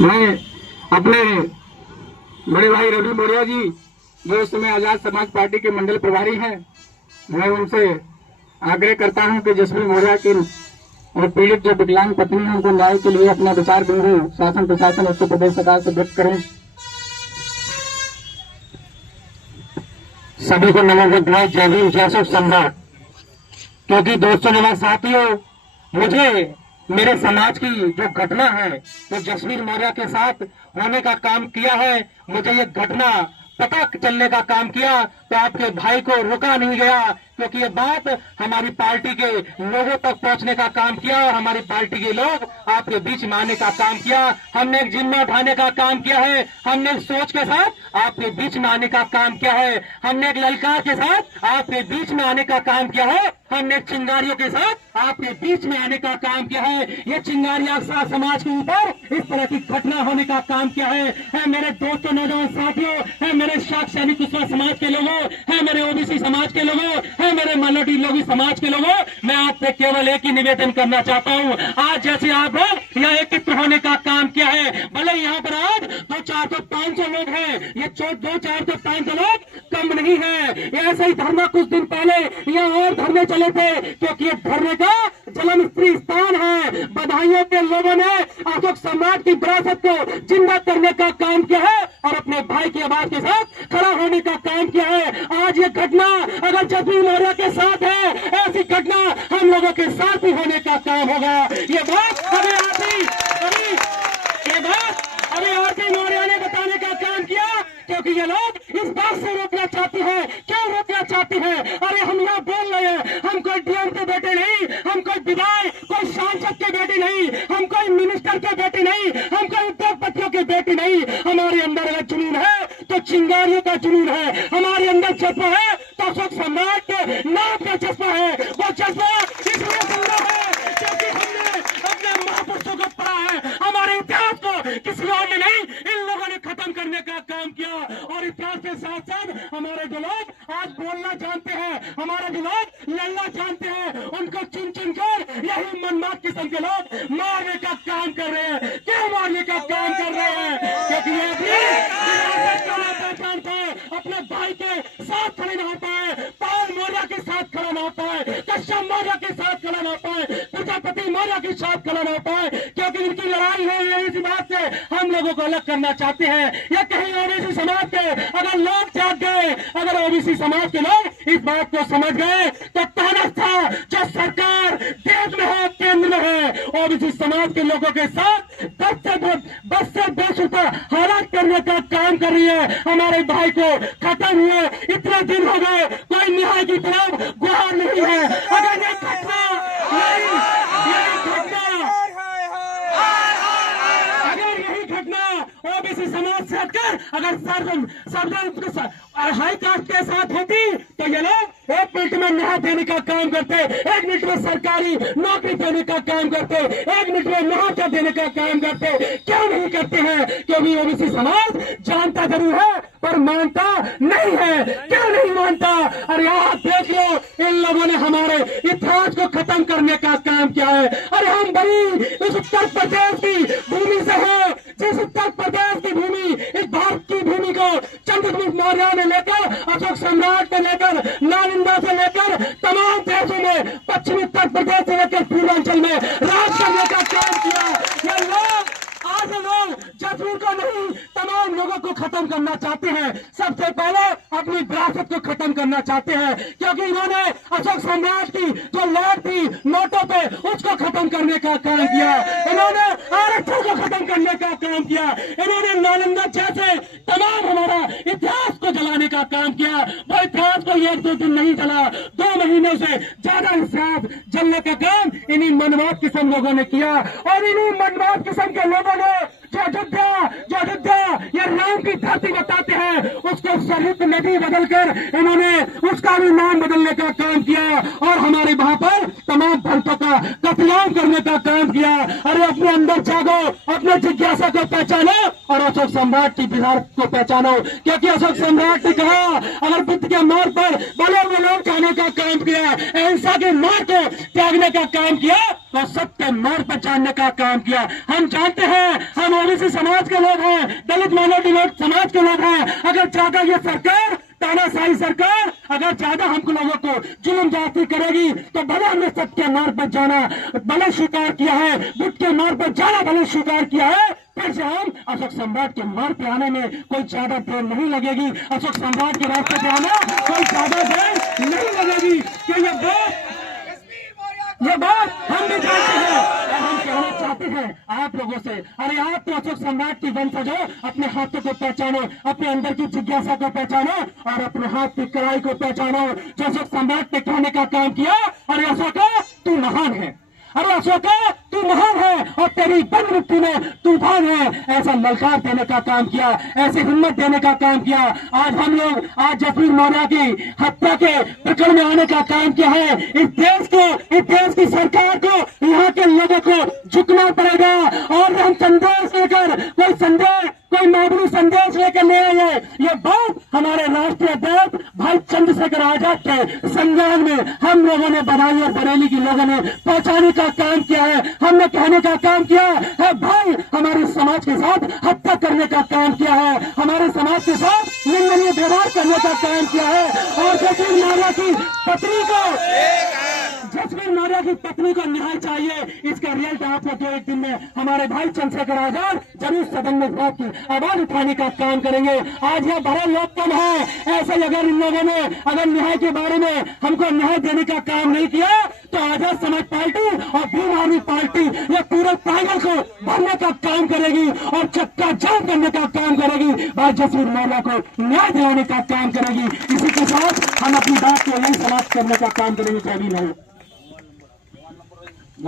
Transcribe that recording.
मैं अपने बड़े भाई रवि मौर्य जी जो इस समय आजाद समाज पार्टी के मंडल प्रभारी हैं, मैं उनसे आग्रह करता हूं कि जसवीर मौर्य की और पीड़ित जो विकलांग पत्नी है उनको न्याय के लिए अपना विचार बिंदु शासन प्रशासन उत्तर प्रदेश सरकार से व्यक्त करें। सभी को नमोबुद्धाय, जय भीम, जय शुभ सम्राट। क्योंकि दोस्तों नमस्कार साथियों, मुझे मेरे समाज की जो घटना है वो जसवीर मौर्य के साथ होने का काम किया है। मुझे ये घटना पता चलने का काम किया तो आपके भाई को रुका नहीं गया, क्योंकि ये बात हमारी पार्टी के लोगों तक पहुंचने का काम किया और हमारी पार्टी के लोग आपके बीच में आने का काम किया। हमने एक जिम्मा उठाने का काम किया है, हमने एक सोच के साथ आपके बीच में आने का काम किया है, हमने एक ललकार के साथ आपके बीच में आने का काम किया है, हमने एक चिंगारियों के साथ आपके बीच में आने का काम किया है। ये चिंगारिया समाज के ऊपर इस तरह की घटना होने का काम किया है मेरे दोस्तों, नौजवान साथियों, है मेरे शाक्त सैनिक कुशवाहा समाज के लोगों, है मेरे ओबीसी समाज के लोगों, है मेरे माइनॉरिटी लोगी समाज के लोगों, मैं आपसे केवल एक ही निवेदन करना चाहता हूँ। आज जैसे आप लोग यहाँ एकत्र होने का काम किया है, भले यहाँ पर आज 200-400-500 लोग हैं, ये 200-400-500 लोग कम नहीं है। ऐसे ही धरना कुछ दिन पहले यहाँ और धरने चले थे, क्योंकि ये धरने का जन्म स्थान है। बधाइयों के लोगों ने अशोक सम्राट की विरासत को जिंदा करने का काम किया है और अपने भाई की आवाज के साथ खड़ा होने का काम किया है। आज ये घटना अगर जसवीर मौर्य के साथ है, ऐसी घटना हम लोगों के साथ भी होने का काम होगा। ये बात अभी आरती मौर्य ने बताने का काम किया, क्योंकि ये लोग इस बात से रोकना चाहते हैं। क्यों रोकना चाहते हैं? अरे हम यहाँ बोल रहे हैं, हम कोई डीएम के बेटे नहीं, हम कोई विधायक, कोई सांसद के बेटे नहीं, हम कोई मिनिस्टर के बेटे नहीं, हम कोई उद्योगपतियों के बेटे नहीं। हमारे अंदर अगर जुनून है तो चिंगारियों का जुनून है, हमारे अंदर जज्बा है तो अशोक सम्राट के नाम का जज्बा है। वो जज्बा इसलिए संभव है क्योंकि हमने अपने महापुरुषों को पढ़ा है, हमारे इतिहास को किसी और ने नहीं, इन लोगों ने खत्म करने का काम किया। और इतिहास के साथ साथ हमारे जो लोग आज बोलना जानते हैं, हमारे जो लोग लड़ना जानते हैं, उनको चुन चुन कर यही मनमात किस्म के लोग मारने का काम कर रहे हैं। क्यों मारने का काम कर रहे हैं? क्योंकि ये पहचानता है, अपने भाई के साथ खड़े ना हो पाए, पवन मौर्य के साथ खड़ा ना हो पाए, कश्यप मौर्य के साथ खड़ा ना हो पाए, प्रजापति मौर्य के साथ खड़ा ना हो पाए, क्योंकि इनकी लड़ाई है इसी बात से हम लोगों को अलग करना चाहते हैं। या कहीं ओबीसी समाज के अगर लोग जाग गए, अगर ओबीसी समाज के लोग इस बात को समझ गए तो तानस था जो सरकार देश में है, केंद्र में है, ओबीसी समाज के लोगों के साथ बस से बेशुदा हालात करने का काम कर रही है। हमारे भाई को खत्म हुए इतने दिन हो गए, कोई न्याय की तरफ गुहार नहीं है। अगर ये घटना ओबीसी समाज से हटकर अगर सर्वजन हाई कास्ट के साथ होती तो ये लोग 1 मिनट में न्याय देने का काम करते, 1 मिनट में सरकारी नौकरी देने का काम करते, 1 मिनट में मुआवजा देने का काम करते। क्यों नहीं करते हैं? क्योंकि ओबीसी समाज जानता जरूर है पर मानता नहीं है। क्यों नहीं मानता? अरे आप देख लो, इन लोगों ने हमारे इतिहास को खत्म करने का काम किया है। अरे हम बड़ी इस उत्तर प्रदेश की भूमि से है, जिस उत्तर प्रदेश की भूमि, इस भारत की भूमि को चंद्रगुप्त मौर्य ने लेकर, अशोक सम्राट ने लेकर, नालंदा से लेकर तमाम देशों में, पश्चिमी उत्तर प्रदेश से लेकर पूर्वांचल में राज करने का काम किया। ये लोग आज लोग जसवीर को नहीं, तमाम लोगों को खत्म करना चाहते हैं। सबसे पहले अपनी विरासत को खत्म करना चाहते हैं, क्योंकि इन्होंने अशोक सम्राट की जो लहर थी नोटों पे, उसको खत्म करने का काम किया। इन्होंने आरक्षण को खत्म करने का काम किया। इन्होंने नालंदा जैसे तमाम हमारा इतिहास को जलाने का काम किया। वो इतिहास को 1-2 दिन नहीं जला, 2 महीनों से ज्यादा इतिहास जलने का काम इन्हीं मनमात किस्म लोगों ने किया। और इन्हीं मनमात किस्म के लोगों ने जो अयोध्या ये राम की धरती बताते हैं, उसको सरयुक्त नदी बदलकर इन्होंने उसका भी नाम बदलने का काम किया और हमारे वहां पर तमाम भक्तों का कत्लेआम करने का काम किया। अरे अपने अंदर जागो, अपने जिज्ञासा को पहचानो और अशोक सम्राट की बिहार को पहचानो, क्योंकि अशोक सम्राट ने कहा अगर बुद्ध के मार्ग पर बलों जाने का काम किया, अहिंसा के मार्ग को त्यागने का काम किया, तो सत्य मार्ग पर जानने का काम किया। हम जानते हैं, हम ओबीसी समाज के लोग हैं, दलित माइनॉरिटी समाज के लोग हैं। अगर ज्यादा ये सरकार, तानाशाही सरकार अगर ज्यादा हमको लोगों को जुल्म जाती करेगी तो भले हमने सत्य मार्ग पर जाना भले स्वीकार किया है, बुद्ध के मार्ग पर जाना भले स्वीकार किया है, फिर से हम अशोक सम्राट के मार्ग पे आने में कोई ज्यादा देर नहीं लगेगी। अशोक सम्राट के रास्ते पे आना कोई ज्यादा देर नहीं लगेगी। कि ये बात हम भी जानते हैं और हम कहना चाहते हैं आप लोगों से, अरे आप तो अशोक सम्राट की वंशज हो, अपने हाथों को पहचानो, अपने अंदर की जिज्ञासा को पहचानो और अपने हाथ की कलाई को पहचानो। जो अशोक सम्राट ने कहने का काम किया, अरे अशोक तू महान है, अरे अशोक तू महान है और तेरी बंदमुक्ति में तूफान है, ऐसा ललकार देने का काम किया, ऐसी हिम्मत देने का काम किया। आज हम लोग आज जसवीर मौर्य की हत्या के पकड़ में आने का काम किया है। इस देश की सरकार को, यहाँ के लोगों को झुकना पड़ेगा और हम संदेश लेकर कोई मामूली संदेश लेकर ले आए हैं। ये बात हमारे राष्ट्रीय अध्यक्ष भाई चंद्रशेखर आजाद के संज्ञान में हम लोगों ने बनाई और बरेली के लोगों ने पहुंचाने का काम किया है। हमने कहने का काम किया है भाई हमारे समाज के साथ हत्या करने का काम किया है, हमारे समाज के साथ निंदनीय व्यवहार करने का काम किया है और जसवीर मौर्य की पत्नी को न्याय चाहिए। इसका रिजल्ट आप लोग एक दिन में हमारे भाई चंद्रशेखर आजाद जरूर सदन में बात की आवाज उठाने का काम करेंगे। आज यह बड़ा लोग कम है, ऐसे अगर इन लोगों ने अगर न्याय के बारे में हमको न्याय देने का काम नहीं किया तो आजाद समाज पार्टी और भीम आर्मी पार्टी यह पूरे टाइगर को भरने का काम करेगी और चक्का जाम करने का काम करेगी, भाई जसवीर मौर्य को न्याय दिलाने का काम करेगी। इसी के साथ हम अपनी बात को यही समाप्त करने का काम करेंगे। जय भीम।